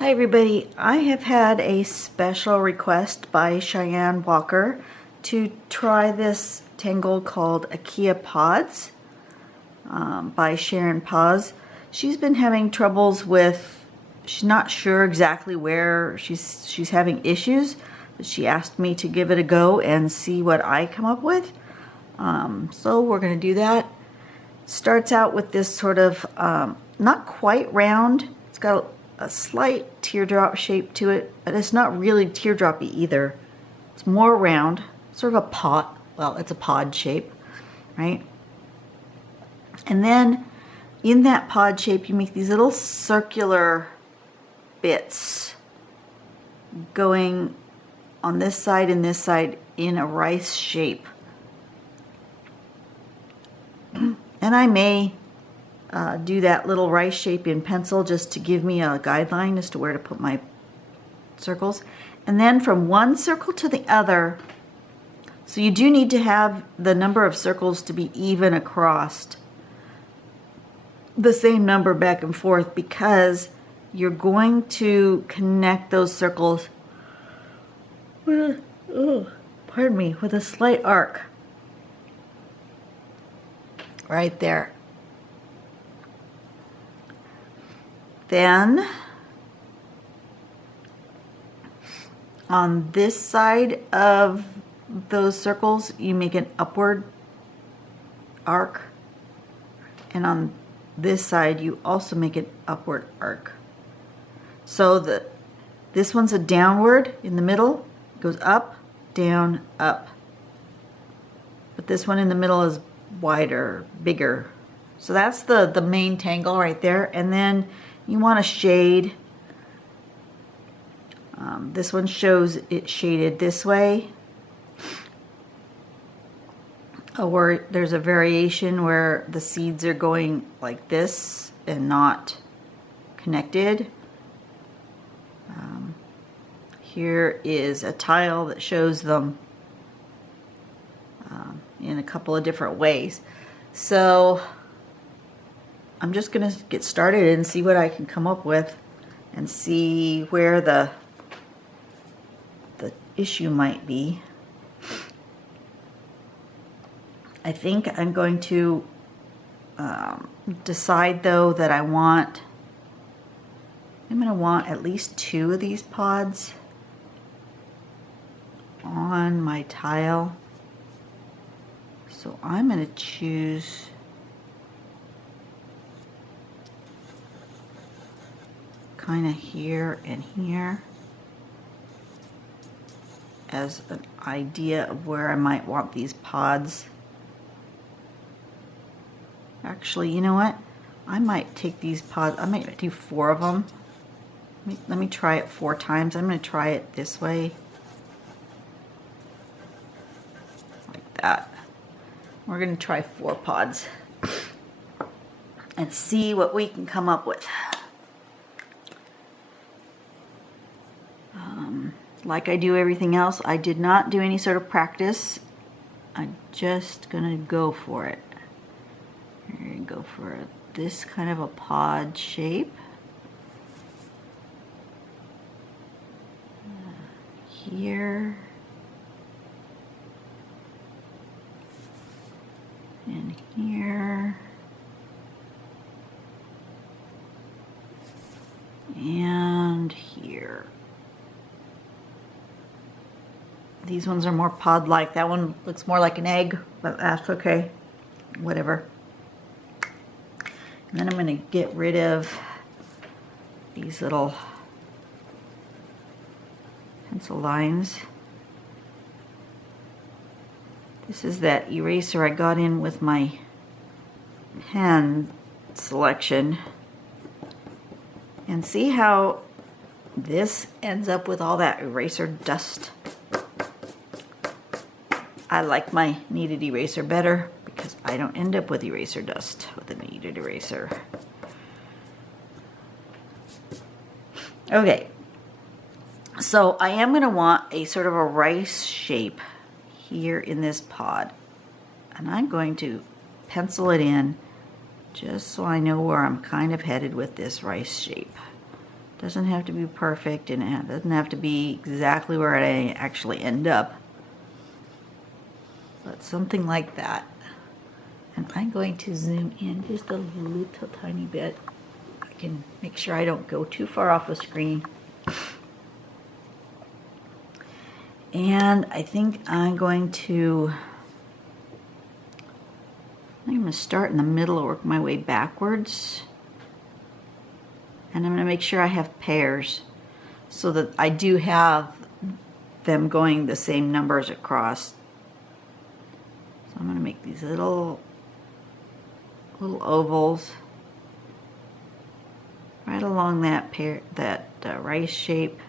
Hi everybody, I have had a special request by Cheyenne Walker to try this tangle called Akia Pods by Sharon Paz. She's been having troubles with, she's not sure exactly where she's having issues, but she asked me to give it a go and see what I come up with. So we're going to do that. Starts out with this sort of not quite round. It's got a slight teardrop shape to it, but it's not really teardroppy either. It's more round, sort of a pot. Well, it's a pod shape, right? And then in that pod shape, you make these little circular bits going on this side and this side in a rice shape. And I may do that little rice shape in pencil just to give me a guideline as to where to put my circles. And then from one circle to the other, so you do need to have the number of circles to be even across the same number back and forth, because you're going to connect those circles with, pardon me, with a slight arc right there. Then on this side of those circles, you make an upward arc, and on this side you also make an upward arc. So this one's a downward in the middle, it goes up, down, up. But this one in the middle is wider, bigger. So that's the main tangle right there. And then you want to shade. This one shows it shaded this way. Or there's a variation where the seeds are going like this and not connected. Here is a tile that shows them in a couple of different ways. So I'm just going to get started and see what I can come up with and see where the issue might be. I think I'm going to decide though that I'm going to want at least 2 of these pods on my tile. So I'm going to choose kind of here and here as an idea of where I might want these pods. Actually, you know what? I might take these pods, I might do 4 of them. Let me try it 4 times. I'm going to try it this way. Like that. We're going to try 4 pods and see what we can come up with. Like I do everything else, I did not do any sort of practice. I'm just going to go for it. We're going to go for this kind of a pod shape. Here. And here. And here. These ones are more pod-like. That one looks more like an egg, but that's okay. Whatever. And then I'm going to get rid of these little pencil lines. This is that eraser I got in with my pen selection. And see how this ends up with all that eraser dust? I like my kneaded eraser better because I don't end up with eraser dust with a kneaded eraser. Okay, so I am going to want a sort of a rice shape here in this pod, and I'm going to pencil it in just so I know where I'm kind of headed with this rice shape. Doesn't have to be perfect, and it doesn't have to be exactly where I actually end up. But something like that. And I'm going to zoom in just a little tiny bit. I can make sure I don't go too far off the screen. And I think I'm going to start in the middle and work my way backwards. And I'm going to make sure I have pairs so that I do have them going the same numbers across. So I'm going to make these little ovals right along that rice shape.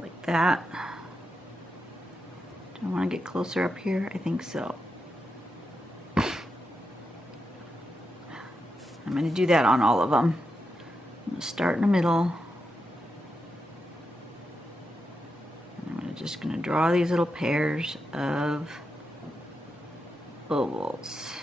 Like that. Do I want to get closer up here? I think so. I'm going to do that on all of them. I'm going to start in the middle. And I'm just going to draw these little pairs of ovals.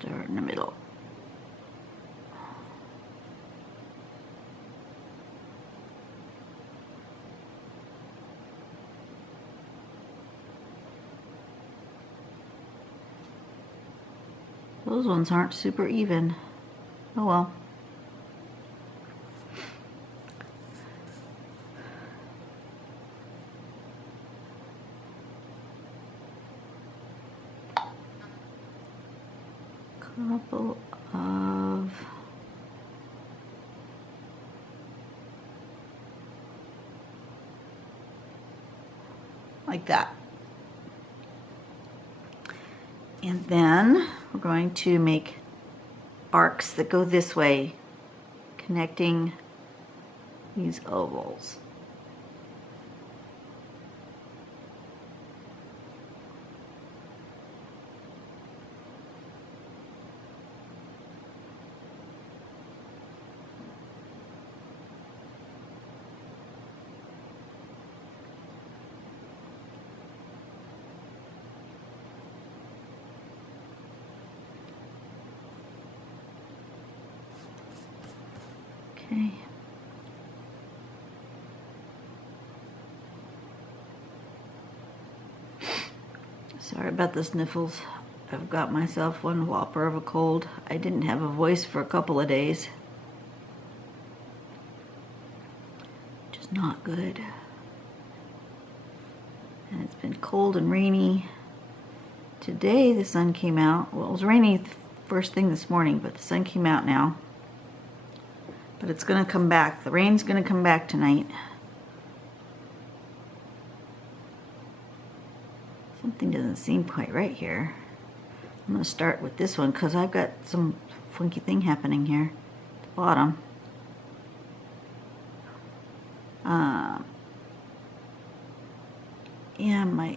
Start in the middle. Those ones aren't super even. Oh well. Couple of like that. And then we're going to make arcs that go this way, connecting these ovals. Okay. Sorry about the sniffles. I've got myself one whopper of a cold. I didn't have a voice for a couple of days. Which is not good. And it's been cold and rainy. Today the sun came out. Well, it was rainy first thing this morning, but the sun came out now. But it's going to come back. The rain's going to come back tonight. Something doesn't seem quite right here. I'm going to start with this one because I've got some funky thing happening here at the bottom. Yeah, my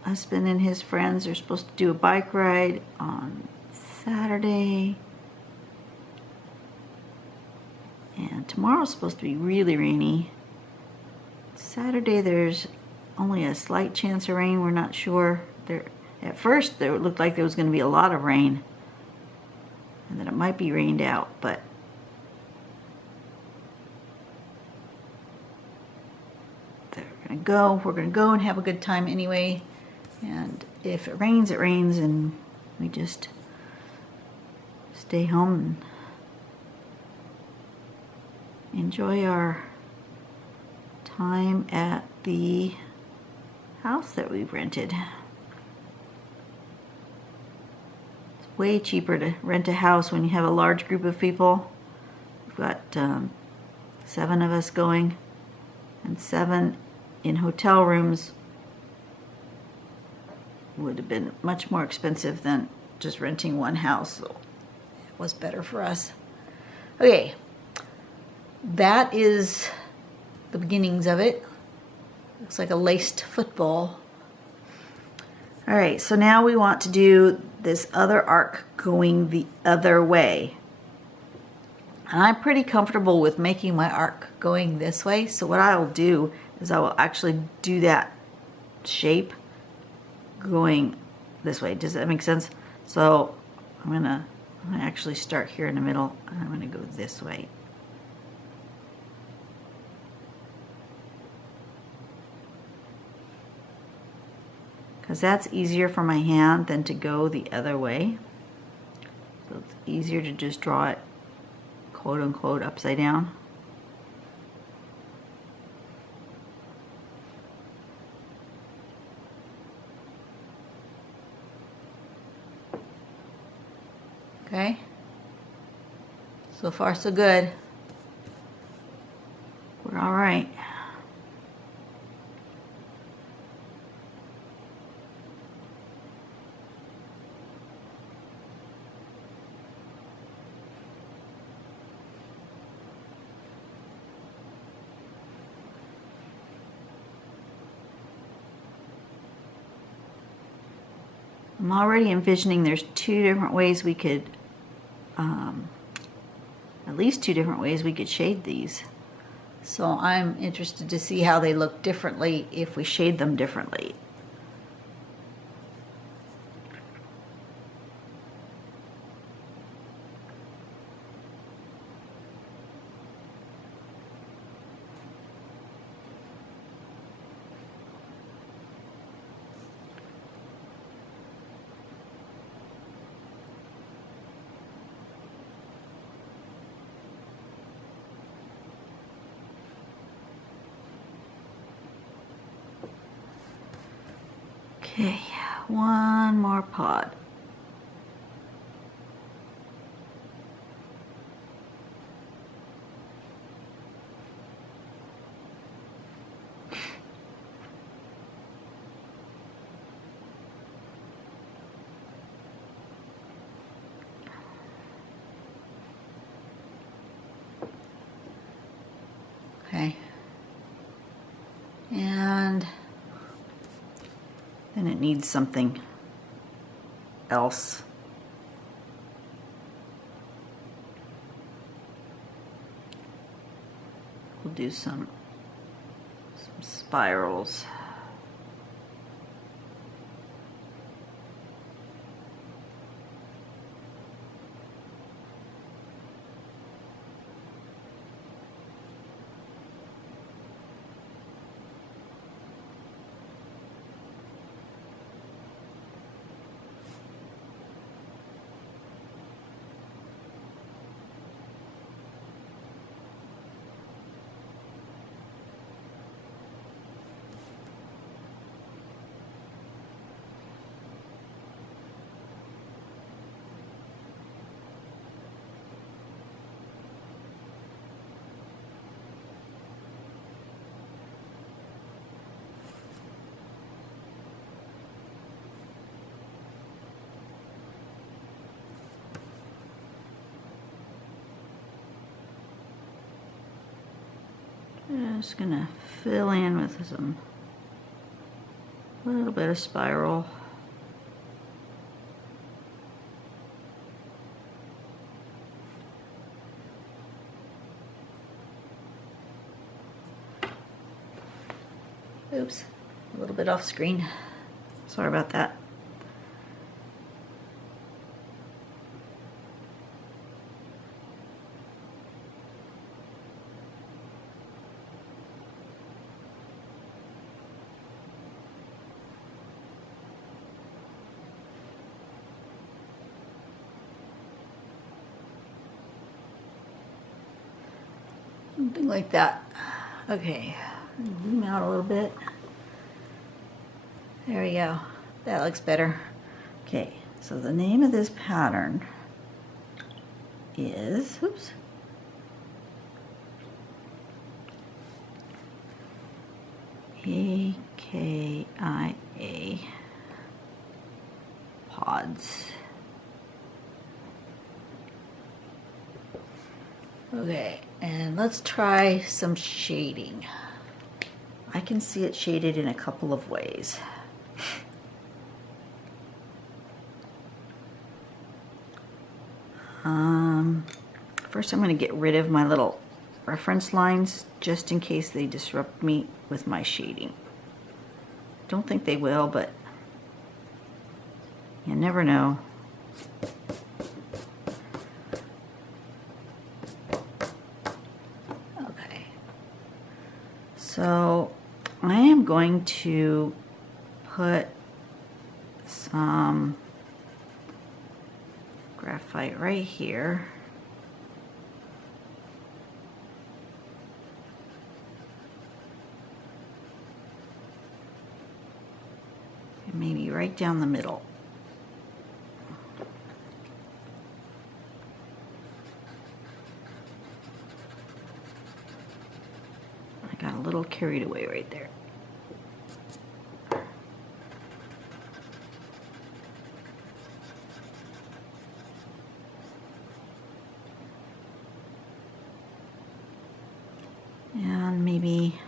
husband and his friends are supposed to do a bike ride on Saturday. And tomorrow's supposed to be really rainy. Saturday there's only a slight chance of rain. We're not sure. At first it looked like there was going to be a lot of rain and that it might be rained out, but we're going to go and have a good time anyway. And if it rains, and we just stay home and enjoy our time at the house that we've rented. It's way cheaper to rent a house when you have a large group of people. We've got 7 of us going, and 7 in hotel rooms would have been much more expensive than just renting one house, so it was better for us. Okay, that is the beginnings of it. Looks like a laced football. All right, so now we want to do this other arc going the other way. And I'm pretty comfortable with making my arc going this way. So what I will do is I will actually do that shape going this way. Does that make sense? So I'm gonna actually start here in the middle and I'm gonna go this way. Because that's easier for my hand than to go the other way. So it's easier to just draw it quote unquote upside down. Okay, so far so good. We're all right. I'm already envisioning there's two different ways we could, at least two different ways we could shade these. So I'm interested to see how they look differently if we shade them differently. Okay, one more pod. Okay. And then it needs something else. We'll do some spirals. Just gonna fill in with some little bit of spiral. Oops, a little bit off screen. Sorry about that. Something like that. Okay, zoom out a little bit. There we go. That looks better. Okay, so the name of this pattern is, oops, Akia pods. Okay, and let's try some shading. I can see it shaded in a couple of ways. First I'm going to get rid of my little reference lines just in case they disrupt me with my shading. Don't think they will, but you never know. Okay, so I am going to put some graphite right here. And maybe right down the middle. I got a little carried away right there. And maybe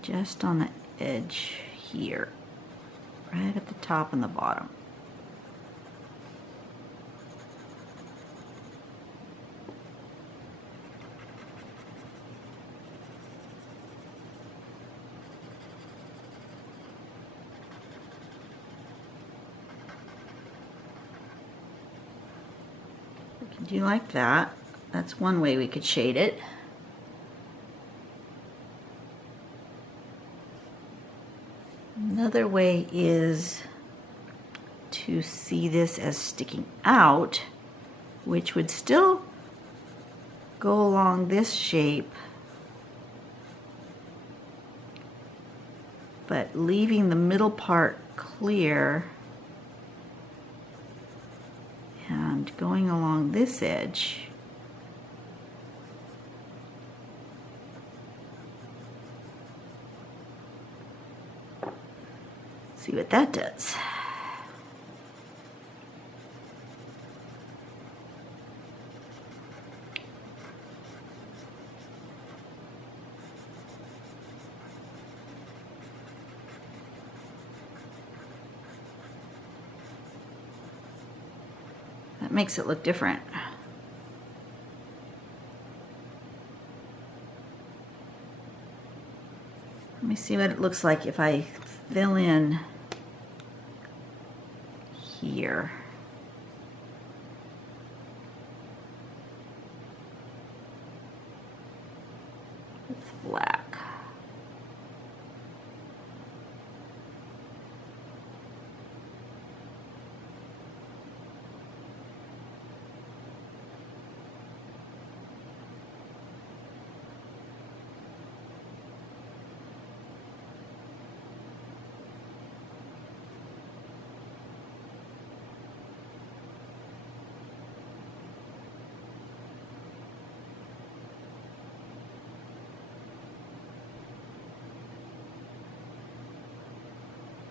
just on the edge here, right at the top and the bottom. We can do like that. That's one way we could shade it. Another way is to see this as sticking out, which would still go along this shape, but leaving the middle part clear and going along this edge. See what that does. That makes it look different. Let me see what it looks like if I fill in here. With black.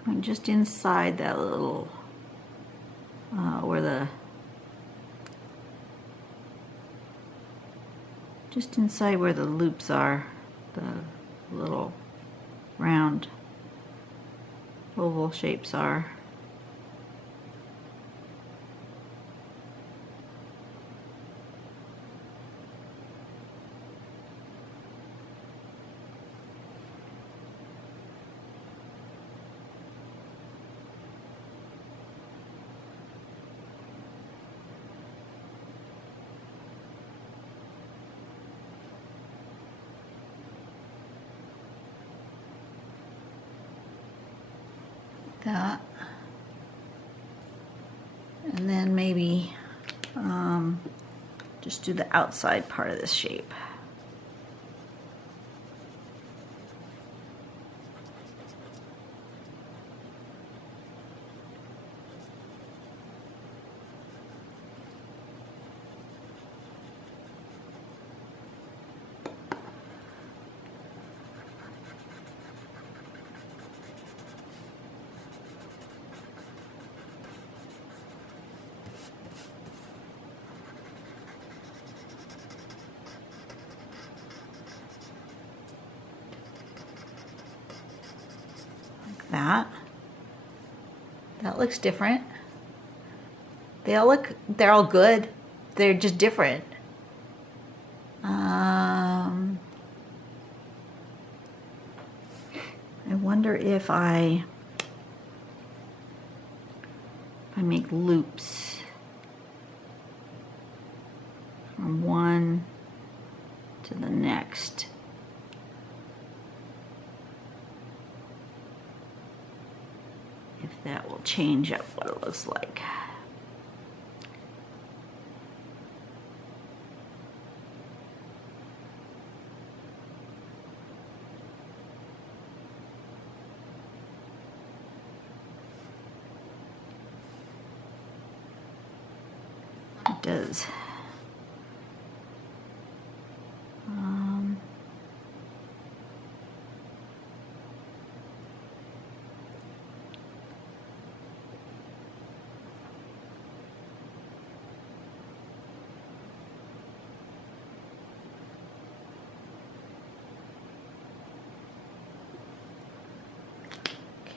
Going just inside that little, just inside where the loops are, the little round oval shapes are. That, and then maybe just do the outside part of this shape. that. That looks different. They're all good. They're just different. I wonder if I make loops from one to the next. If that will change up what it looks like. It does.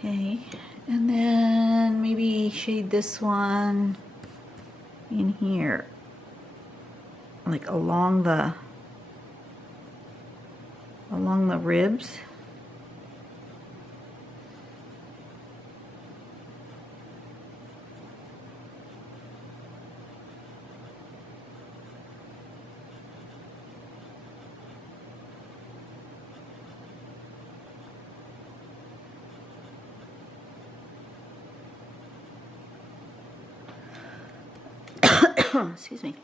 Okay, and then maybe shade this one in here, like along the ribs. Excuse me.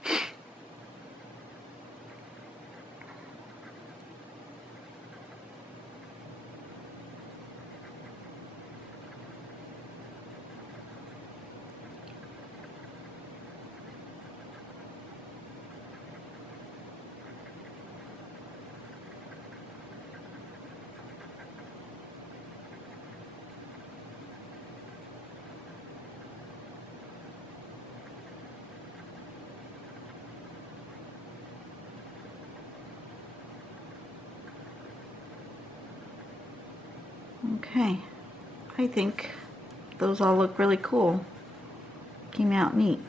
Okay, I think those all look really cool. Came out neat.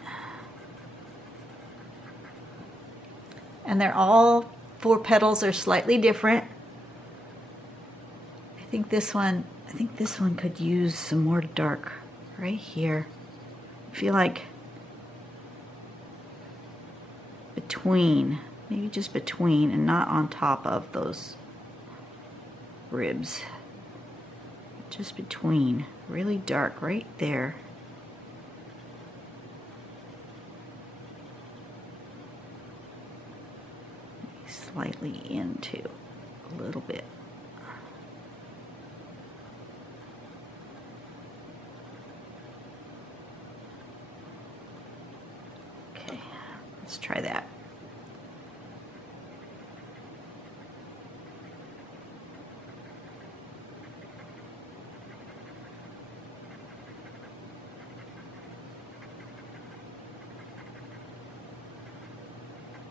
And they're all 4 petals are slightly different. I think this one could use some more dark right here. I feel like between, maybe just between and not on top of those ribs. Just between, really dark right there. Slightly into a little bit. Okay, let's try that.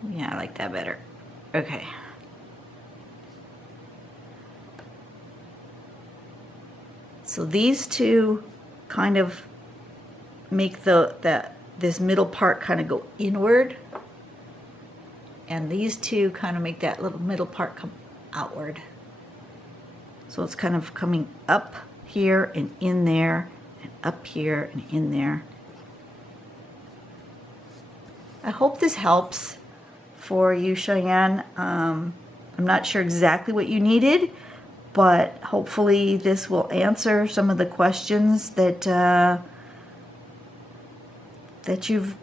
Yeah, I like that better. Okay. So these two kind of make this middle part kind of go inward, and these two kind of make that little middle part come outward. So it's kind of coming up here and in there, and up here and in there. I hope this helps for you, Cheyenne. I'm not sure exactly what you needed, but hopefully this will answer some of the questions that you've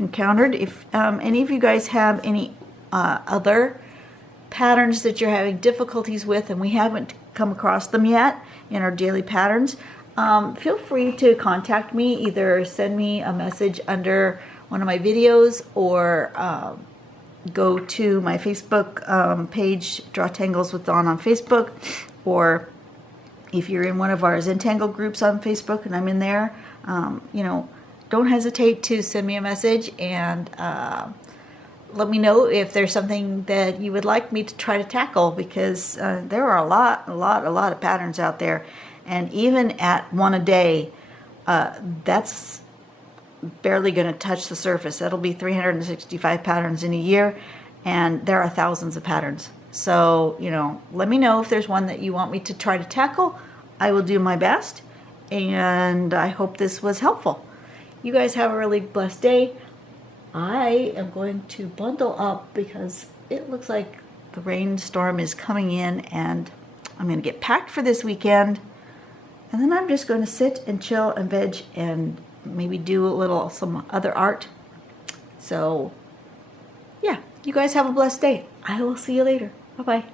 encountered. If any of you guys have any other patterns that you're having difficulties with and we haven't come across them yet in our daily patterns, feel free to contact me. Either send me a message under one of my videos, or go to my Facebook page, Draw Tangles with Dawn on Facebook, or if you're in one of our Zentangle groups on Facebook and I'm in there, you know, don't hesitate to send me a message and let me know if there's something that you would like me to try to tackle, because there are a lot of patterns out there, and even at one a day, that's barely going to touch the surface. That'll be 365 patterns in a year, and there are thousands of patterns. So, let me know if there's one that you want me to try to tackle. I will do my best, and I hope this was helpful. You guys have a really blessed day. I am going to bundle up because it looks like the rainstorm is coming in, and I'm going to get packed for this weekend. And then I'm just going to sit and chill and veg and maybe do some other art. So, yeah, you guys have a blessed day. I will see you later. Bye-bye.